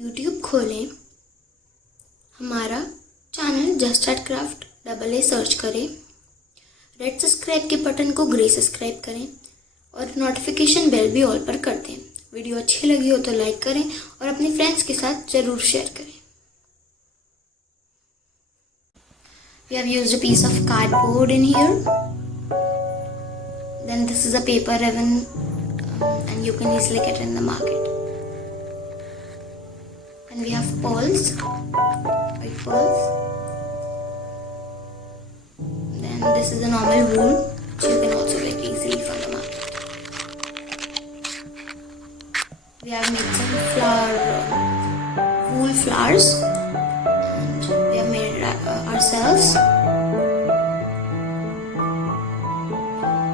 YouTube खोलें, हमारा channel जस्टडक्राफ्ट AA search करें, रेड सब्सक्राइब के बटन को ग्रे सब्सक्राइब करें और नोटिफिकेशन बेल भी ऑल पर कर दें। वीडियो अच्छी लगी हो तो लाइक करें और अपने फ्रेंड्स के साथ ज़रूर शेयर करें। We have used a piece of cardboard in here. Then this is a paper ribbon and you can easily get it in the market. And we have pearls, white pearls. Then this is a normal wool which you can also get easily from the market. We have made some wool flowers and we have made it ourselves.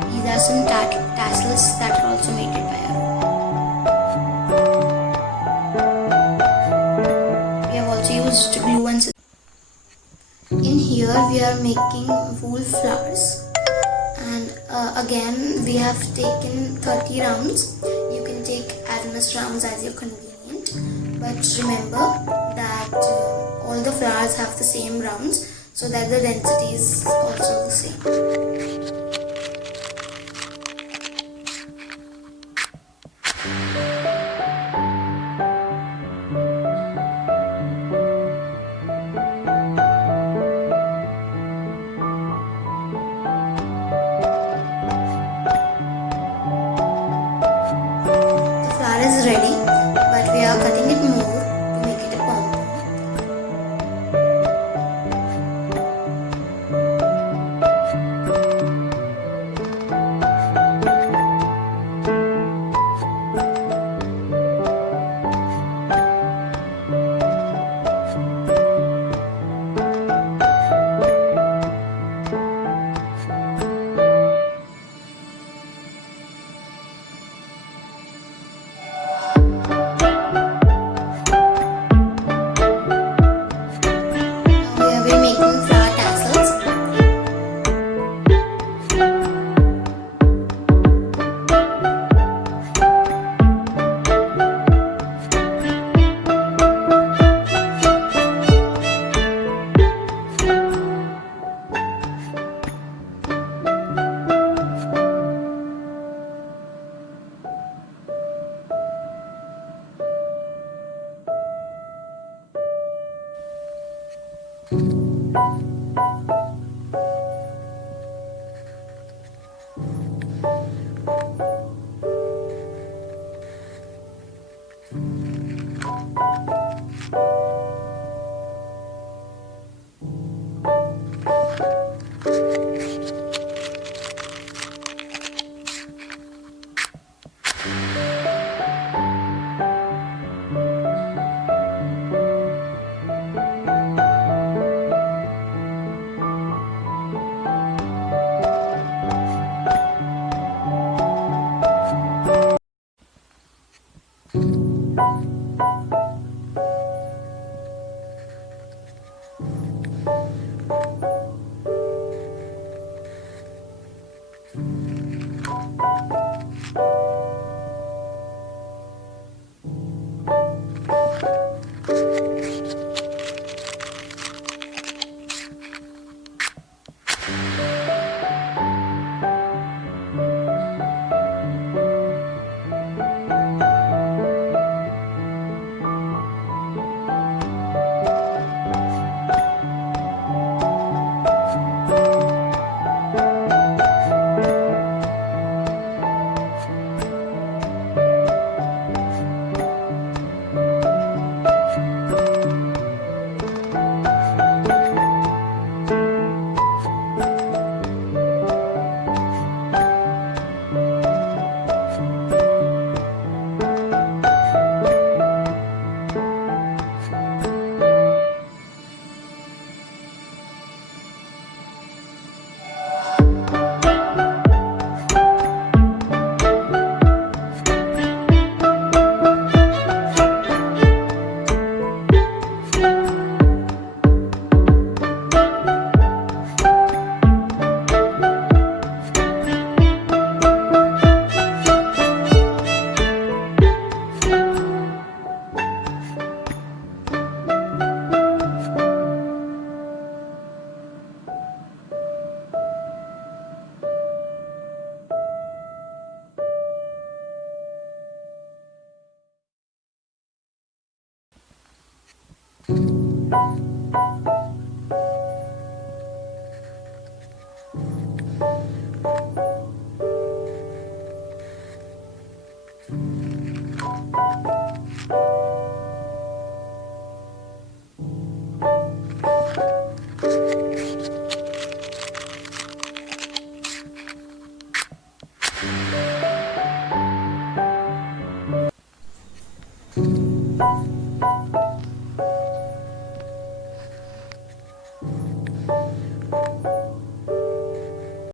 These are some tassels that are also made by our own. We have also used glue and scissors. In here we are making wool flowers, and again we have taken 30 rounds. You can take as much rounds as you're convenient, but remember that all the flowers have the same rounds so that the density is also the same. Is ready, but we are cutting it more to make it a pom-pom.